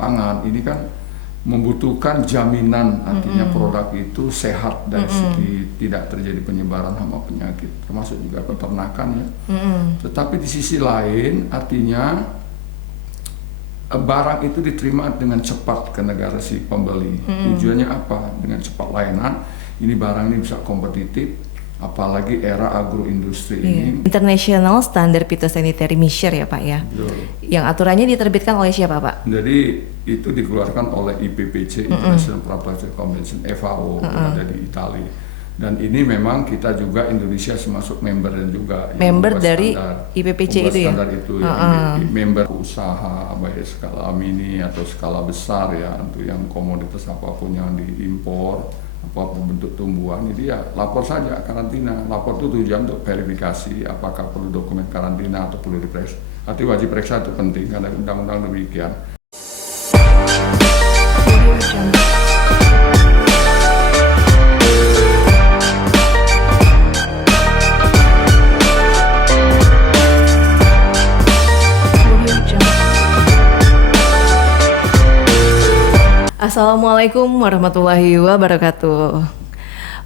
pangan ini kan membutuhkan jaminan, artinya produk itu sehat dari segi tidak terjadi penyebaran hama penyakit, termasuk juga peternakan ya. Tetapi di sisi lain artinya barang itu diterima dengan cepat ke negara si pembeli. Tujuannya apa? Dengan cepat layanan, ini barang ini bisa kompetitif, apalagi era agroindustri ini. International Standard Phytosanitary Measure ya Pak ya. Betul. Yang aturannya diterbitkan oleh siapa Pak? Jadi itu dikeluarkan oleh IPPC, International Proprietary Convention, FAO, yang ada di Italia. Dan ini memang kita juga Indonesia termasuk member dan juga member dari IPPC itu ya? Standar itu yang member usaha baik skala mini atau skala besar ya, untuk yang komoditas apapun yang diimpor, apapun bentuk tumbuhan, ini ya lapor saja karantina. Lapor itu tujuan untuk verifikasi apakah perlu dokumen karantina atau perlu diperiksa. Arti wajib periksa itu penting karena undang-undang demikian. Assalamualaikum warahmatullahi wabarakatuh.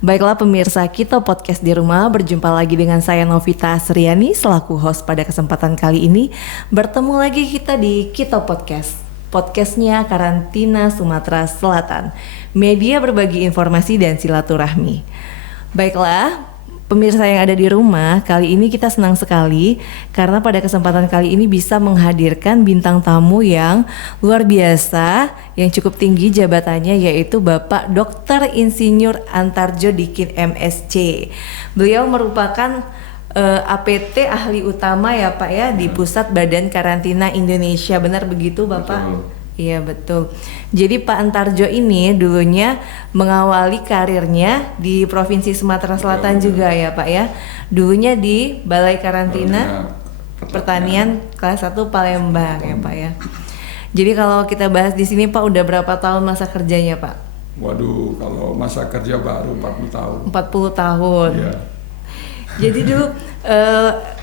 Baiklah pemirsa Kito Podcast di Rumah, berjumpa lagi dengan saya Novita Asriani selaku host pada kesempatan kali ini. Bertemu lagi kita di Kito Podcast, podcastnya Karantina Sumatera Selatan, media berbagi informasi dan silaturahmi. Baiklah pemirsa yang ada di rumah, kali ini kita senang sekali karena pada kesempatan kali ini bisa menghadirkan bintang tamu yang luar biasa, yang cukup tinggi jabatannya, yaitu Bapak Dr. Insinyur Antarjo Dikin MSc. Beliau merupakan APT ahli utama ya Pak ya di Pusat Badan Karantina Indonesia. Benar begitu Bapak? Betul. Iya betul. Jadi Pak Antarjo ini dulunya mengawali karirnya di Provinsi Sumatera Selatan juga ya Pak ya. Dulunya di Balai Karantina Pertanian kelas 1 Palembang ya Pak ya. Jadi kalau kita bahas di sini Pak, udah berapa tahun masa kerjanya Pak? Waduh, kalau masa kerja baru 40 tahun. 40 tahun. Iya. Jadi dulu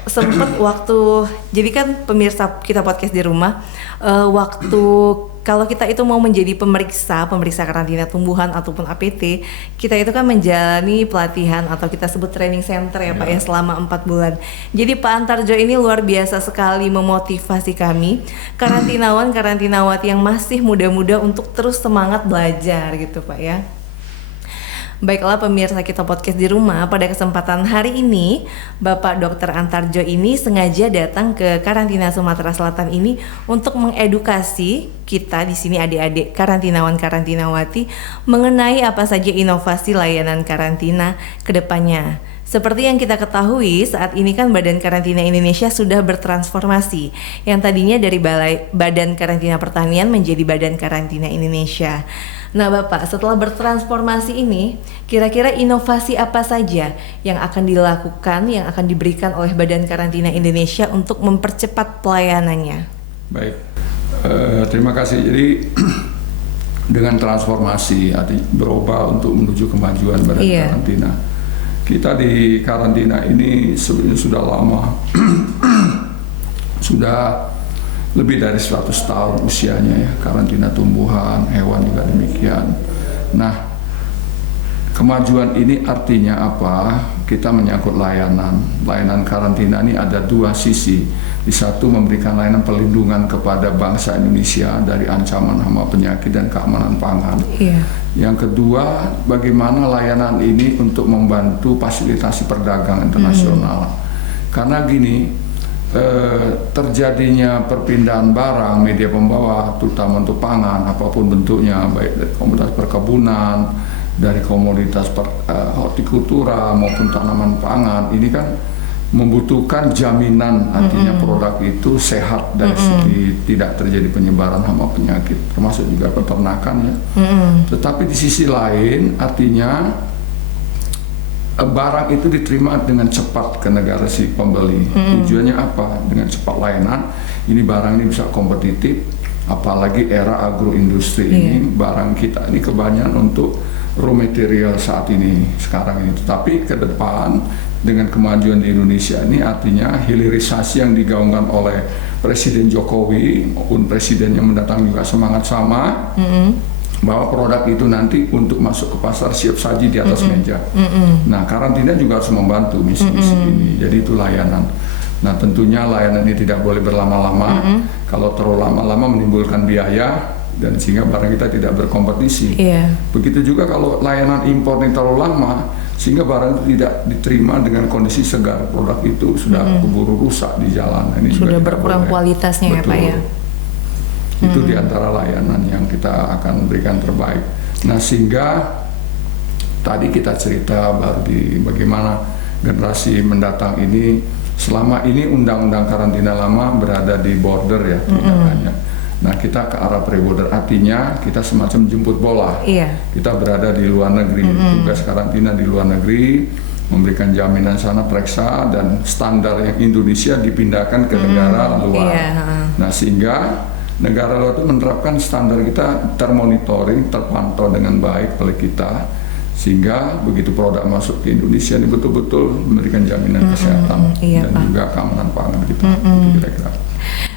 sempet waktu, jadi kan pemirsa kita podcast di rumah, waktu kalau kita itu mau menjadi pemeriksa karantina tumbuhan ataupun APT, kita itu kan menjalani pelatihan atau kita sebut training center ya Pak ya, selama 4 bulan. Jadi Pak Antarjo ini luar biasa sekali memotivasi kami karantinawati yang masih muda-muda untuk terus semangat belajar gitu Pak ya. Baiklah pemirsa Kita Podcast di Rumah, pada kesempatan hari ini Bapak Dr. Antarjo ini sengaja datang ke Karantina Sumatera Selatan ini untuk mengedukasi kita di sini adik-adik karantinawan-karantinawati mengenai apa saja inovasi layanan karantina ke depannya. Seperti yang kita ketahui, saat ini kan Badan Karantina Indonesia sudah bertransformasi, yang tadinya dari Badan Karantina Pertanian menjadi Badan Karantina Indonesia. Nah Bapak, setelah bertransformasi ini, kira-kira inovasi apa saja yang akan dilakukan, yang akan diberikan oleh Badan Karantina Indonesia untuk mempercepat pelayanannya? Baik, terima kasih. Jadi dengan transformasi, artinya berubah untuk menuju kemajuan Badan Karantina. Kita di karantina ini sebenarnya sudah lama, sudah lebih dari 100 tahun usianya ya, karantina tumbuhan, hewan juga demikian. Nah, kemajuan ini artinya apa? Kita menyangkut layanan. Layanan karantina ini ada dua sisi. Di satu memberikan layanan perlindungan kepada bangsa Indonesia dari ancaman hama penyakit dan keamanan pangan. Yang kedua, bagaimana layanan ini untuk membantu fasilitasi perdagangan internasional. Karena gini, terjadinya perpindahan barang, media pembawa, terutama untuk pangan, apapun bentuknya, baik dari komoditas perkebunan, dari komoditas hortikultura maupun tanaman pangan, ini kan membutuhkan jaminan, artinya produk itu sehat dari segi tidak terjadi penyebaran hama penyakit, termasuk juga peternakan ya. Tetapi di sisi lain, artinya barang itu diterima dengan cepat ke negara si pembeli. Tujuannya apa? Dengan cepat layanan, ini barang ini bisa kompetitif, apalagi era agroindustri ini, barang kita ini kebanyakan untuk raw material saat ini, sekarang ini. Tetapi ke depan dengan kemajuan di Indonesia ini, artinya hilirisasi yang digaungkan oleh Presiden Jokowi maupun presiden yang mendatang juga semangat sama, bahwa produk itu nanti untuk masuk ke pasar siap saji di atas meja. Nah, karantina juga harus membantu misi-misi ini. Jadi itu layanan. Nah, tentunya layanan ini tidak boleh berlama-lama. Kalau terlalu lama-lama menimbulkan biaya dan sehingga barang kita tidak berkompetisi. Begitu juga kalau layanan impor yang terlalu lama sehingga barang itu tidak diterima dengan kondisi segar, produk itu sudah keburu rusak di jalan. Ini sudah berkurang kualitasnya. Betul. Ya Pak ya. Itu diantara layanan yang kita akan berikan terbaik. Nah, sehingga tadi kita cerita bagaimana generasi mendatang ini, selama ini undang-undang karantina lama berada di border ya tindakannya. Nah, kita ke arah pre-border, artinya kita semacam jemput bola. Kita berada di luar negeri, tugas karantina di luar negeri, memberikan jaminan sana periksa dan standar yang Indonesia dipindahkan ke negara luar. Nah, sehingga negara luar itu menerapkan standar kita termonitoring, terpantau dengan baik oleh kita, sehingga begitu produk masuk ke Indonesia ini betul-betul memberikan jaminan kesehatan dan juga keamanan pangan kita. Kira-kira.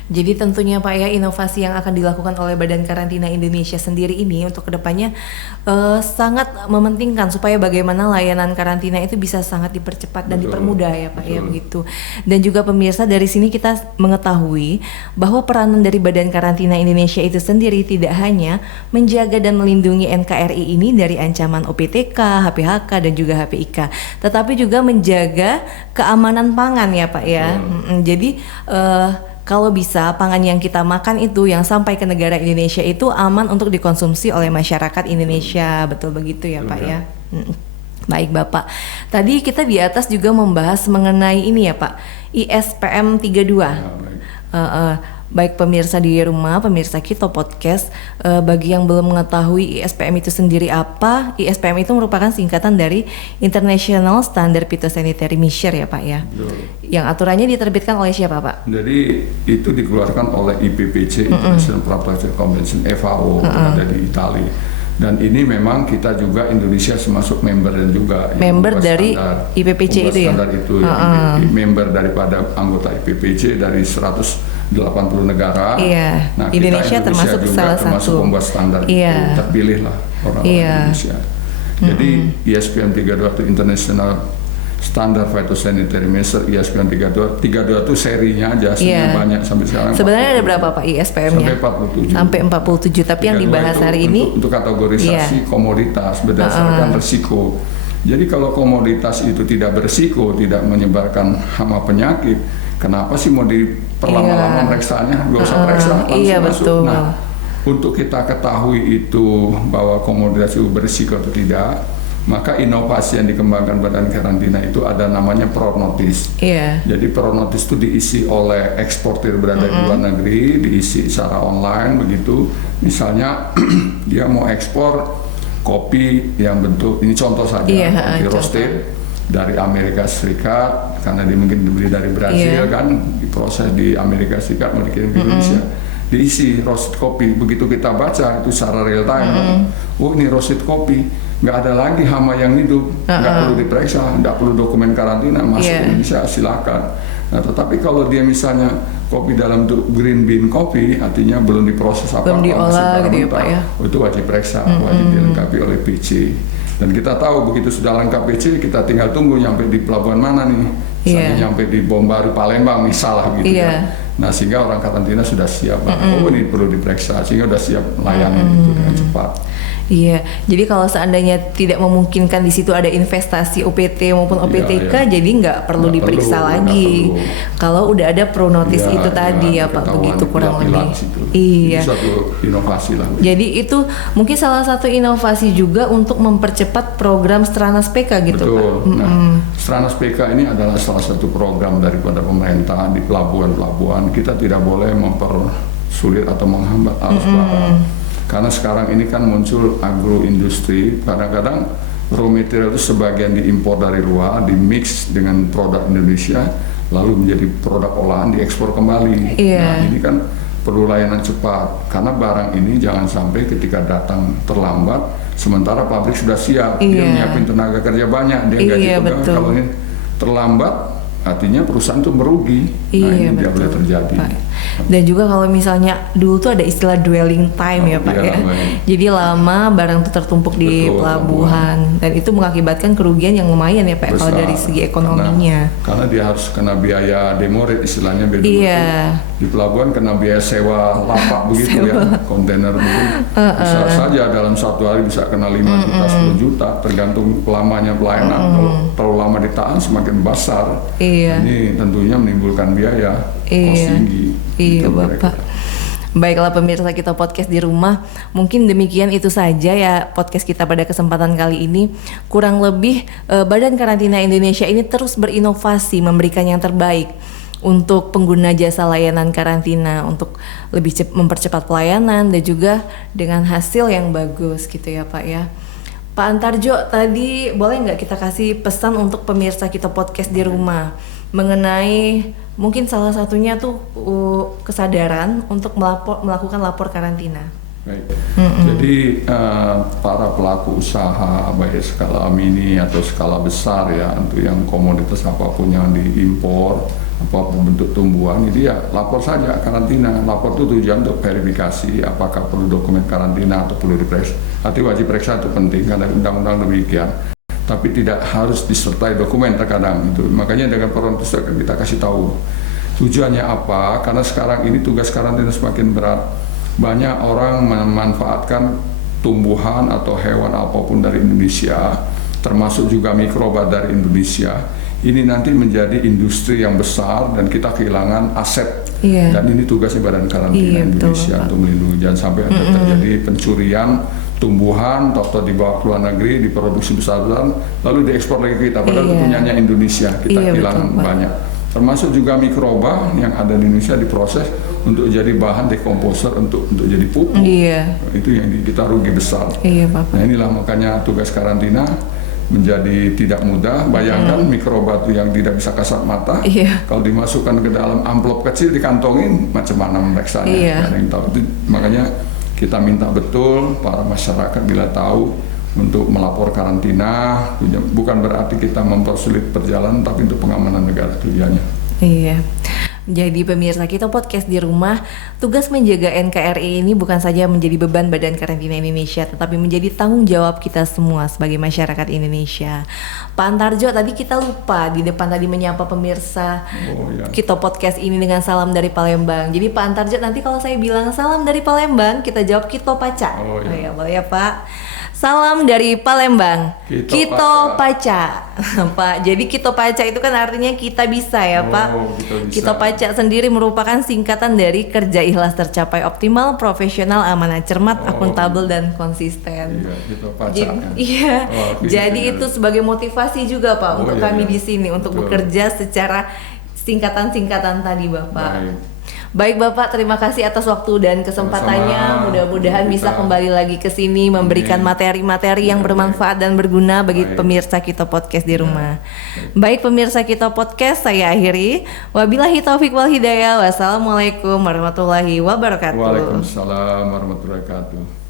Jadi tentunya Pak ya, inovasi yang akan dilakukan oleh Badan Karantina Indonesia sendiri ini untuk kedepannya sangat mementingkan supaya bagaimana layanan karantina itu bisa sangat dipercepat dan dipermudah ya Pak ya, begitu. Dan juga pemirsa, dari sini kita mengetahui bahwa peranan dari Badan Karantina Indonesia itu sendiri tidak hanya menjaga dan melindungi NKRI ini dari ancaman OPTK, HPHK dan juga HPIK, tetapi juga menjaga keamanan pangan ya Pak ya. Jadi kalau bisa pangan yang kita makan itu yang sampai ke negara Indonesia itu aman untuk dikonsumsi oleh masyarakat Indonesia. Betul begitu ya Pak ya. Baik Bapak. Tadi kita di atas juga membahas mengenai ini ya Pak, ISPM 32. Baik pemirsa di rumah, pemirsa Kito Podcast, bagi yang belum mengetahui ISPM itu sendiri apa, ISPM itu merupakan singkatan dari International Standard Phytosanitary Measure ya Pak ya. Yang aturannya diterbitkan oleh siapa Pak? Jadi itu dikeluarkan oleh IPPC, International Product Convention, FAO, ada di Italia. Dan ini memang kita juga Indonesia termasuk member dan juga member dari IPPC itu ya? Standar itu member daripada anggota IPPC dari 180 negara. Nah, Indonesia termasuk juga salah satu pembuat standar itu, terpilih lah orang-orang Indonesia. Jadi ISPM 32 itu International Standard Phytosanitary Measure, ISPM 32 itu serinya aja, sebenarnya banyak sampai sekarang. Sebenarnya ada berapa Pak ISPM-nya? Sampai 47. Tapi yang dibahas hari ini untuk kategorisasi komoditas berdasarkan resiko. Jadi kalau komoditas itu tidak berisiko, tidak menyebarkan hama penyakit, kenapa sih mau diperlama-lama periksanya? Gak usah periksa, langsung masuk. Nah, untuk kita ketahui itu bahwa komoditas itu berisiko atau tidak, maka inovasi yang dikembangkan Badan Karantina itu ada namanya Pronotis. Jadi Pronotis itu diisi oleh eksportir berada di luar negeri, diisi secara online begitu. Misalnya dia mau ekspor kopi yang bentuk, ini contoh saja, kopi roasted dari Amerika Serikat, karena dia mungkin dibeli dari Brazil kan, diproses di Amerika Serikat mau dikirim ke Indonesia. Diisi roasted kopi, begitu kita baca itu secara real time, oh ini roasted kopi, nggak ada lagi hama yang hidup, nggak perlu diperiksa, nggak perlu dokumen karantina, masuk Indonesia silakan. Nah, tetapi kalau dia misalnya kopi dalam bentuk green bean kopi, artinya belum diproses apa-apa, belum diolah gitu ya Pak ya, itu wajib periksa, wajib dilengkapi oleh PC. Dan kita tahu begitu sudah lengkap PC, kita tinggal tunggu nyampe di pelabuhan mana nih, misalnya nyampe di Bom Baru, Palembang misalnya gitu ya. Nah, sehingga orang karantina sudah siap, oh ini perlu diperiksa, sehingga sudah siap melayani itu dengan cepat. Jadi kalau seandainya tidak memungkinkan di situ ada investasi OPT maupun OPTK, jadi nggak perlu diperiksa lagi. Kalau udah ada Pronotis itu tadi ya Pak, begitu kurang lebih. Itu suatu inovasi lah. Jadi itu mungkin salah satu inovasi juga untuk mempercepat program Stranas PK gitu Pak. Nah, Stranas PK ini adalah salah satu program daripada pemerintah di pelabuhan-pelabuhan. Kita tidak boleh mempersulit atau menghambat arus barang. Karena sekarang ini kan muncul agroindustri, kadang-kadang raw material itu sebagian diimpor dari luar, dimix dengan produk Indonesia, lalu menjadi produk olahan diekspor kembali. Nah, ini kan perlu layanan cepat, karena barang ini jangan sampai ketika datang terlambat, sementara pabrik sudah siap, dia menyiapin tenaga kerja banyak, dia gaji pegawai. Kalau ini terlambat, artinya perusahaan itu merugi. Nah, ini tidak boleh terjadi. Dan juga kalau misalnya dulu tuh ada istilah dwelling time ya Pak ya. Jadi lama barang tuh tertumpuk di pelabuhan dan itu mengakibatkan kerugian yang lumayan ya Pak kalau dari segi ekonominya. Karena dia harus kena biaya demurrage istilahnya beda. Iya. Di pelabuhan kena biaya sewa lapak begitu ya, kontainer begitu. Bisa saja dalam satu hari bisa kena 5 juta, 10 juta tergantung lamanya pelayanan. Kalau terlalu lama ditahan semakin besar. Iya. Ini tentunya menimbulkan biaya kos tinggi. Iya Bapak. Baiklah pemirsa kita podcast di rumah, mungkin demikian itu saja ya podcast kita pada kesempatan kali ini. Kurang lebih Badan Karantina Indonesia ini terus berinovasi memberikan yang terbaik untuk pengguna jasa layanan karantina untuk lebih mempercepat pelayanan dan juga dengan hasil yang bagus gitu ya Pak ya. Pak Antarjo, tadi boleh nggak kita kasih pesan untuk pemirsa kita podcast di rumah mengenai mungkin salah satunya tuh kesadaran untuk melakukan lapor karantina. Baik. Jadi para pelaku usaha baik skala mini atau skala besar ya untuk yang komoditas apapun yang diimpor apapun bentuk tumbuhan itu ya lapor saja karantina. Lapor itu tujuan untuk verifikasi apakah perlu dokumen karantina atau perlu diperiksa. Arti wajib periksa itu penting karena undang-undang demikian. Tapi tidak harus disertai dokumen terkadang itu. Makanya dengan perontus kita kasih tahu tujuannya apa. Karena sekarang ini tugas karantina semakin berat. Banyak orang memanfaatkan tumbuhan atau hewan apapun dari Indonesia, termasuk juga mikroba dari Indonesia. Ini nanti menjadi industri yang besar dan kita kehilangan aset. Dan ini tugasnya Badan Karantina Indonesia untuk melindungi jangan sampai ada terjadi pencurian tumbuhan atau dibawa ke luar negeri diproduksi besar-besaran lalu diekspor lagi ke kita padahal itu punyanya Indonesia kita kehilangan banyak termasuk juga mikroba yang ada di Indonesia diproses untuk jadi bahan dekomposer untuk jadi pupuk itu yang kita rugi besar. Nah inilah makanya tugas karantina menjadi tidak mudah. Bayangkan mikroba itu yang tidak bisa kasat mata kalau dimasukkan ke dalam amplop kecil dikantongin macam mana memeriksanya ada yang tahu itu makanya kita minta betul para masyarakat bila tahu untuk melapor karantina, bukan berarti kita mempersulit perjalanan, tapi untuk pengamanan negara tujuannya. Iya. Jadi pemirsa kita podcast di rumah, tugas menjaga NKRI ini bukan saja menjadi beban Badan Karantina Indonesia, tetapi menjadi tanggung jawab kita semua sebagai masyarakat Indonesia. Pak Antarjo, tadi kita lupa di depan tadi menyapa pemirsa kita podcast ini dengan salam dari Palembang. Jadi Pak Antarjo nanti kalau saya bilang salam dari Palembang, kita jawab Kito Paca. Ya, boleh ya Pak? Salam dari Palembang, Kito Paca. Pak. Jadi Kito Paca itu kan artinya kita bisa ya Pak. Kito Paca sendiri merupakan singkatan dari kerja ikhlas tercapai optimal, profesional, amanah, cermat, akuntabel dan konsisten. Jadi itu sebagai motivasi juga Pak untuk kami di sini untuk bekerja secara singkatan-singkatan tadi Bapak. Baik Bapak, terima kasih atas waktu dan kesempatannya. Mudah-mudahan bisa kembali lagi ke sini memberikan materi-materi yang bermanfaat dan berguna bagi pemirsa kita podcast di rumah. Baik pemirsa kita podcast, saya akhiri. Wabillahi taufik wal hidayah. Wassalamualaikum warahmatullahi wabarakatuh. Waalaikumsalam warahmatullahi wabarakatuh.